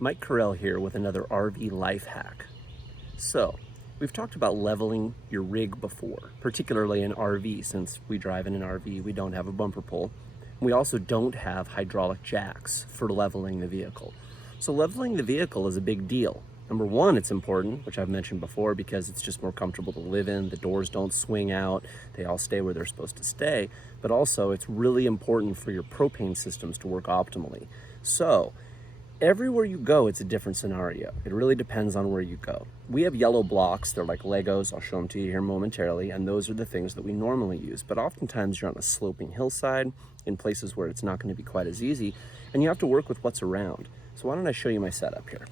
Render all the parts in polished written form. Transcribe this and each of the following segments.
Mike Carell here with another RV life hack. So, we've talked about leveling your rig before, particularly in RV. Since we drive in an RV, we don't have a bumper pole. We also don't have hydraulic jacks for leveling the vehicle. So leveling the vehicle is a big deal. Number one, it's important, which I've mentioned before, because it's just more comfortable to live in. The doors don't swing out. They all stay where they're supposed to stay. But also, it's really important for your propane systems to work optimally. So, everywhere you go, it's a different scenario. It really depends on where you go. We have yellow blocks. They're like Legos. I'll show them to you here momentarily. And those are the things that we normally use. But oftentimes you're on a sloping hillside in places where it's not going to be quite as easy. And you have to work with what's around. So why don't I show you my setup here.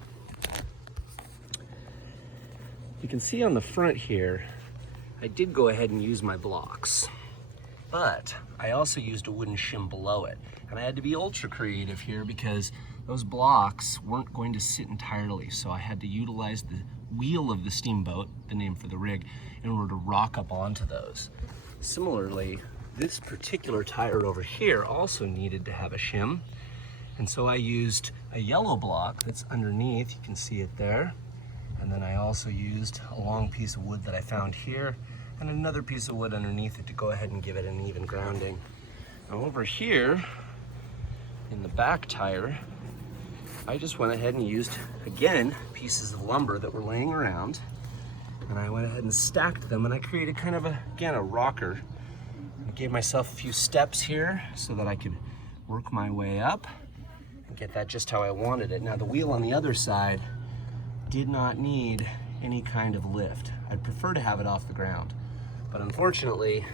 You can see on the front here, I did go ahead and use my blocks. But I also used a wooden shim below it. And I had to be ultra creative here because those blocks weren't going to sit entirely, so I had to utilize the wheel of the steamboat, the name for the rig, in order to rock up onto those. Similarly, this particular tire over here also needed to have a shim, and so I used a yellow block that's underneath, you can see it there, and then I also used a long piece of wood that I found here, and another piece of wood underneath it to go ahead and give it an even grounding. Now over here, in the back tire, I just went ahead and used, again, pieces of lumber that were laying around, and I went ahead and stacked them, and I created kind of a rocker. I gave myself a few steps here so that I could work my way up and get that just how I wanted it. Now the wheel on the other side did not need any kind of lift. I'd prefer to have it off the ground, but unfortunately,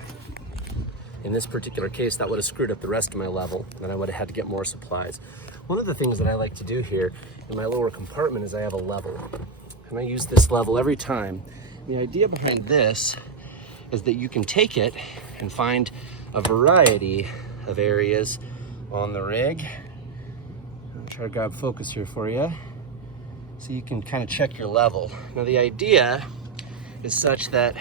in this particular case, that would have screwed up the rest of my level, and I would have had to get more supplies. One of the things that I like to do here in my lower compartment is I have a level, and I use this level every time. The idea behind this is that you can take it and find a variety of areas on the rig. I'll try to grab focus here for you, so you can kind of check your level. Now the idea is such that,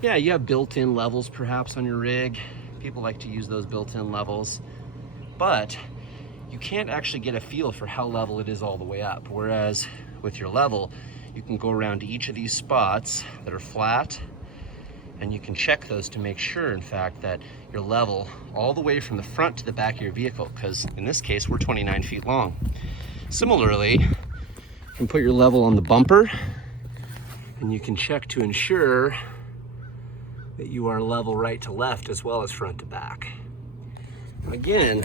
yeah, you have built-in levels perhaps on your rig. People like to use those built-in levels, but you can't actually get a feel for how level it is all the way up. Whereas with your level, you can go around to each of these spots that are flat, and you can check those to make sure, in fact, that you're level all the way from the front to the back of your vehicle, because in this case, we're 29 feet long. Similarly, you can put your level on the bumper, and you can check to ensure that you are level right to left as well as front to back. Again,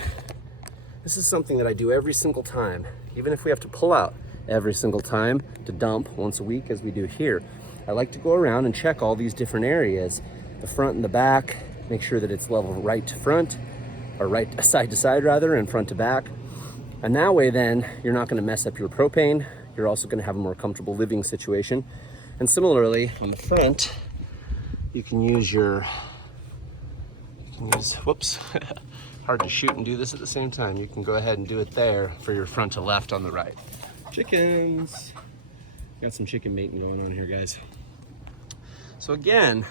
this is something that I do every single time, even if we have to pull out every single time to dump once a week as we do here. I like to go around and check all these different areas, the front and the back, make sure that it's level right to front, or right side to side rather, and front to back. And that way then, you're not gonna mess up your propane, you're also gonna have a more comfortable living situation. And similarly, on the front, you can use whoops, hard to shoot and do this at the same time. You can go ahead and do it there for your front to left on the right. Chickens. Got some chicken mating going on here, guys. So again,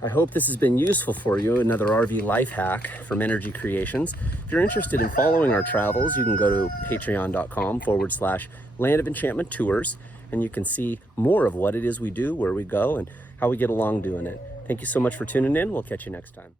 I hope this has been useful for you. Another RV life hack from Energy Creations. If you're interested in following our travels, you can go to patreon.com/Land of Enchantment Tours, and you can see more of what it is we do, where we go, and how we get along doing it. Thank you so much for tuning in. We'll catch you next time.